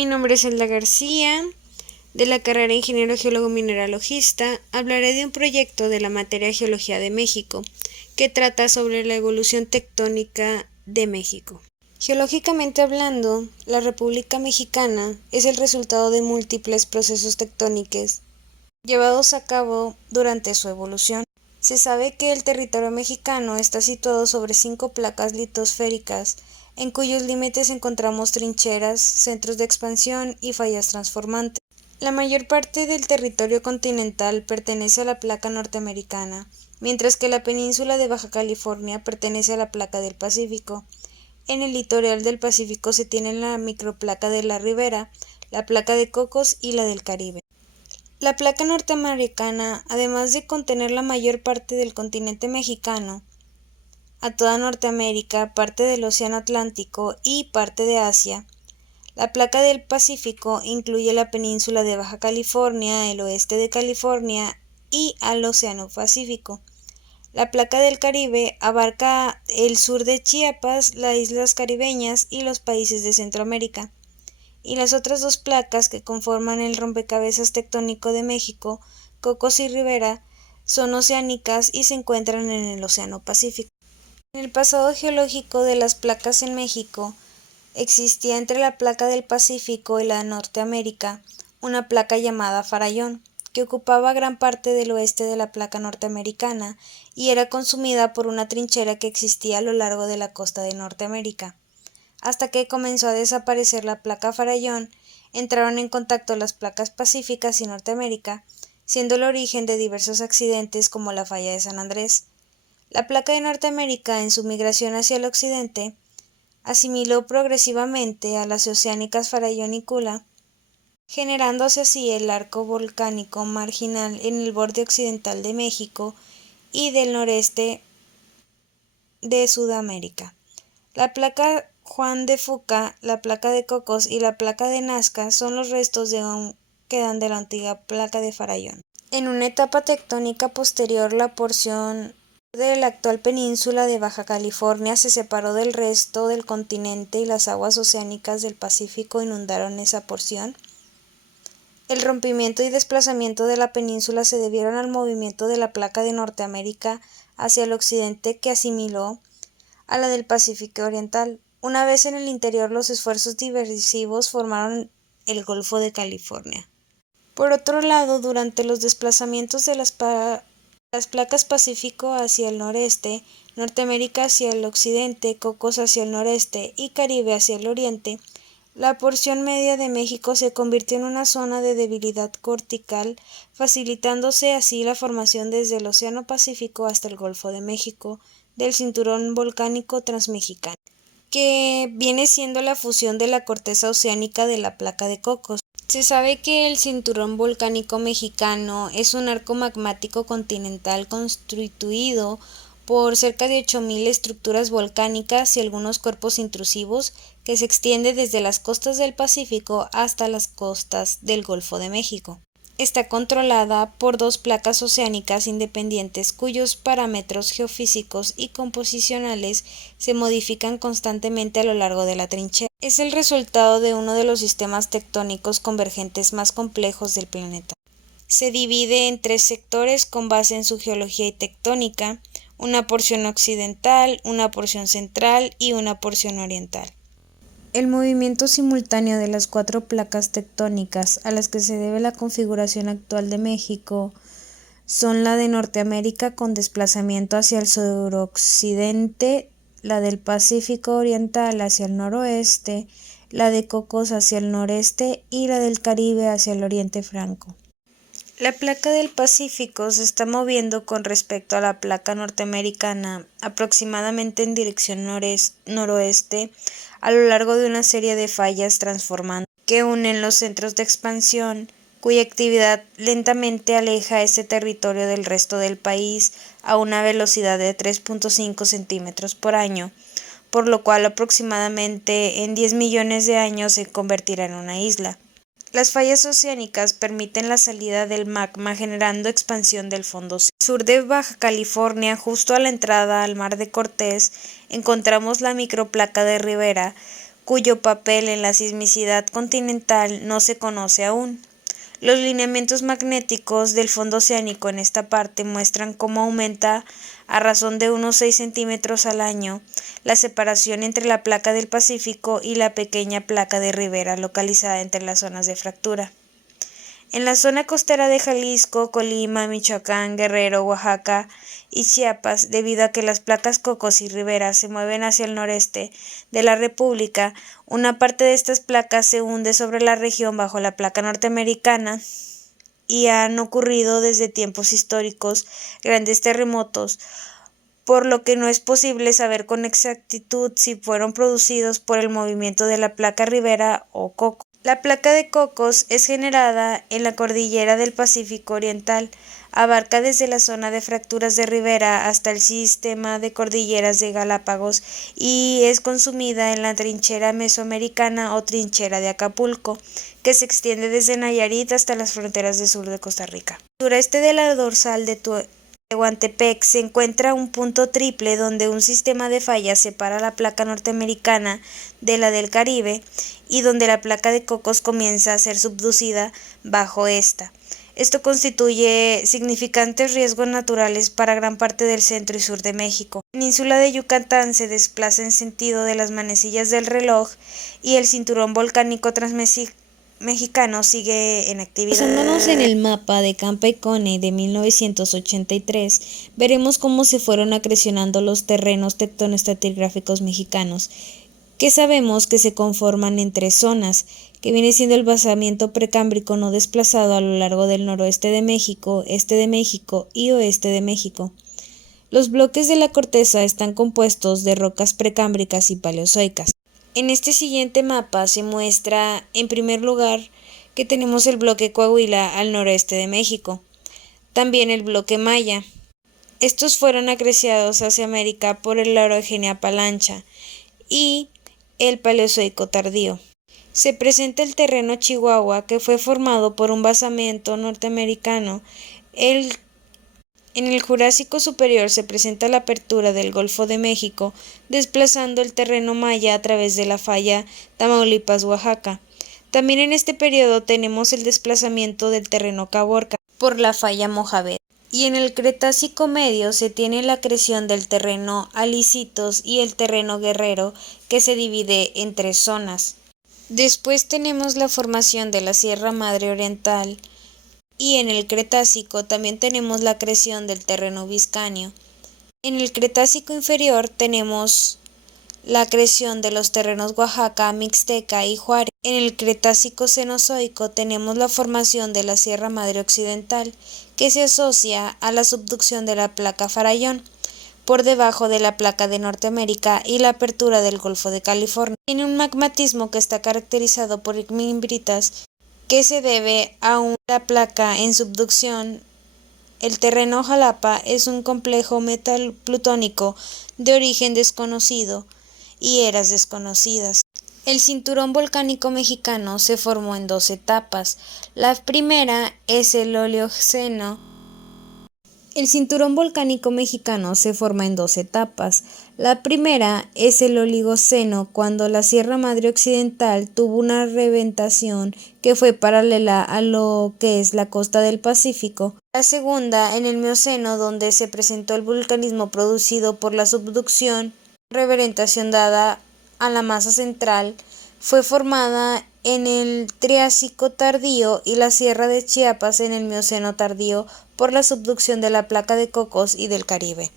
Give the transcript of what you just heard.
Mi nombre es Elda García, de la carrera Ingeniero Geólogo Mineralogista. Hablaré de un proyecto de la materia Geología de México, que trata sobre la evolución tectónica de México. Geológicamente hablando, la República Mexicana es el resultado de múltiples procesos tectónicos llevados a cabo durante su evolución. Se sabe que el territorio mexicano está situado sobre 5 placas litosféricas, en cuyos límites encontramos trincheras, centros de expansión y fallas transformantes. La mayor parte del territorio continental pertenece a la placa norteamericana, mientras que la península de Baja California pertenece a la placa del Pacífico. En el litoral del Pacífico se tienen la microplaca de la Ribera, la placa de Cocos y la del Caribe. La placa norteamericana, además de contener la mayor parte del continente mexicano, a toda Norteamérica, parte del Océano Atlántico y parte de Asia. La placa del Pacífico incluye la península de Baja California, el oeste de California y al Océano Pacífico. La placa del Caribe abarca el sur de Chiapas, las islas caribeñas y los países de Centroamérica. Y las otras dos placas que conforman el rompecabezas tectónico de México, Cocos y Ribera, son oceánicas y se encuentran en el Océano Pacífico. En el pasado geológico de las placas en México, existía entre la placa del Pacífico y la de Norteamérica una placa llamada Farallón, que ocupaba gran parte del oeste de la placa norteamericana y era consumida por una trinchera que existía a lo largo de la costa de Norteamérica. Hasta que comenzó a desaparecer la placa Farallón, entraron en contacto las placas Pacíficas y Norteamérica, siendo el origen de diversos accidentes como la falla de San Andrés. La placa de Norteamérica, en su migración hacia el occidente, asimiló progresivamente a las oceánicas Farallón y Kula, generándose así el arco volcánico marginal en el borde occidental de México y del noreste de Sudamérica. La placa Juan de Fuca, la placa de Cocos y la placa de Nazca son los restos que aún quedan de la antigua placa de Farallón. En una etapa tectónica posterior, la porción de la actual península de Baja California se separó del resto del continente y las aguas oceánicas del Pacífico inundaron esa porción. El rompimiento y desplazamiento de la península se debieron al movimiento de la placa de Norteamérica hacia el occidente, que asimiló a la del Pacífico Oriental. Una vez en el interior, los esfuerzos diversivos formaron el Golfo de California. Por otro lado, durante los desplazamientos de las placas Pacífico hacia el noreste, Norteamérica hacia el occidente, Cocos hacia el noreste y Caribe hacia el oriente, la porción media de México se convirtió en una zona de debilidad cortical, facilitándose así la formación desde el Océano Pacífico hasta el Golfo de México del cinturón volcánico transmexicano, que viene siendo la fusión de la corteza oceánica de la placa de Cocos. Se sabe que el cinturón volcánico mexicano es un arco magmático continental constituido por cerca de 8.000 estructuras volcánicas y algunos cuerpos intrusivos, que se extiende desde las costas del Pacífico hasta las costas del Golfo de México. Está controlada por 2 placas oceánicas independientes cuyos parámetros geofísicos y composicionales se modifican constantemente a lo largo de la trinchera. Es el resultado de uno de los sistemas tectónicos convergentes más complejos del planeta. Se divide en 3 sectores con base en su geología y tectónica, una porción occidental, una porción central y una porción oriental. El movimiento simultáneo de las 4 placas tectónicas a las que se debe la configuración actual de México son la de Norteamérica con desplazamiento hacia el suroccidente, la del Pacífico Oriental hacia el noroeste, la de Cocos hacia el noreste y la del Caribe hacia el oriente franco. La placa del Pacífico se está moviendo con respecto a la placa norteamericana aproximadamente en dirección noroeste a lo largo de una serie de fallas transformantes que unen los centros de expansión, cuya actividad lentamente aleja este territorio del resto del país a una velocidad de 3.5 centímetros por año, por lo cual aproximadamente en 10 millones de años se convertirá en una isla. Las fallas oceánicas permiten la salida del magma generando expansión del fondo. En el sur de Baja California, justo a la entrada al Mar de Cortés, encontramos la microplaca de Ribera, cuyo papel en la sismicidad continental no se conoce aún. Los lineamientos magnéticos del fondo oceánico en esta parte muestran cómo aumenta a razón de unos 6 centímetros al año la separación entre la placa del Pacífico y la pequeña placa de Rivera localizada entre las zonas de fractura. En la zona costera de Jalisco, Colima, Michoacán, Guerrero, Oaxaca y Chiapas, debido a que las placas Cocos y Rivera se mueven hacia el noreste de la República, una parte de estas placas se hunde sobre la región bajo la placa norteamericana y han ocurrido desde tiempos históricos grandes terremotos, por lo que no es posible saber con exactitud si fueron producidos por el movimiento de la placa Rivera o Coco. La placa de Cocos es generada en la cordillera del Pacífico Oriental, abarca desde la zona de fracturas de Rivera hasta el sistema de cordilleras de Galápagos y es consumida en la trinchera mesoamericana o trinchera de Acapulco, que se extiende desde Nayarit hasta las fronteras del sur de Costa Rica. Al sureste de la dorsal de Tehuantepec se encuentra un punto triple donde un sistema de fallas separa la placa norteamericana de la del Caribe y donde la placa de Cocos comienza a ser subducida bajo esta. Esto constituye significantes riesgos naturales para gran parte del centro y sur de México. La península de Yucatán se desplaza en sentido de las manecillas del reloj y el cinturón volcánico transmexicano sigue en actividad. Basándonos en el mapa de Campa y Cone de 1983, veremos cómo se fueron acrecionando los terrenos tectonoestratigráficos mexicanos, que sabemos que se conforman en 3 zonas, que viene siendo el basamiento precámbrico no desplazado a lo largo del noroeste de México, este de México y oeste de México. Los bloques de la corteza están compuestos de rocas precámbricas y paleozoicas. En este siguiente mapa se muestra, en primer lugar, que tenemos el bloque Coahuila al noreste de México, también el bloque Maya. Estos fueron acreciados hacia América por la orogenia Palancha y el Paleozoico tardío. Se presenta el terreno Chihuahua, que fue formado por un basamiento norteamericano. En el Jurásico superior se presenta la apertura del Golfo de México, desplazando el terreno maya a través de la falla Tamaulipas-Oaxaca. También en este periodo tenemos el desplazamiento del terreno Caborca por la falla Mojave. Y en el Cretácico medio se tiene la acreción del terreno Alicitos y el terreno Guerrero, que se divide en 3 zonas. Después tenemos la formación de la Sierra Madre Oriental y en el Cretácico también tenemos la acreción del terreno Vizcaíno. En el Cretácico inferior tenemos la acreción de los terrenos Oaxaca, Mixteca y Juárez. En el Cretácico Cenozoico tenemos la formación de la Sierra Madre Occidental, que se asocia a la subducción de la placa Farallón por debajo de la placa de Norteamérica y la apertura del Golfo de California. Tiene un magmatismo que está caracterizado por imbritas que se debe a la placa en subducción. El terreno Jalapa es un complejo metal plutónico de origen desconocido y eras desconocidas. El cinturón volcánico mexicano se formó en 2 etapas. La primera es el Oligoceno. El cinturón volcánico mexicano se forma en 2 etapas. La primera es el Oligoceno, cuando la Sierra Madre Occidental tuvo una reventación que fue paralela a lo que es la costa del Pacífico. La segunda en el Mioceno, donde se presentó el vulcanismo producido por la subducción, reventación dada a la masa central, fue formada en el Triásico tardío y la Sierra de Chiapas en el Mioceno tardío por la subducción de la placa de Cocos y del Caribe.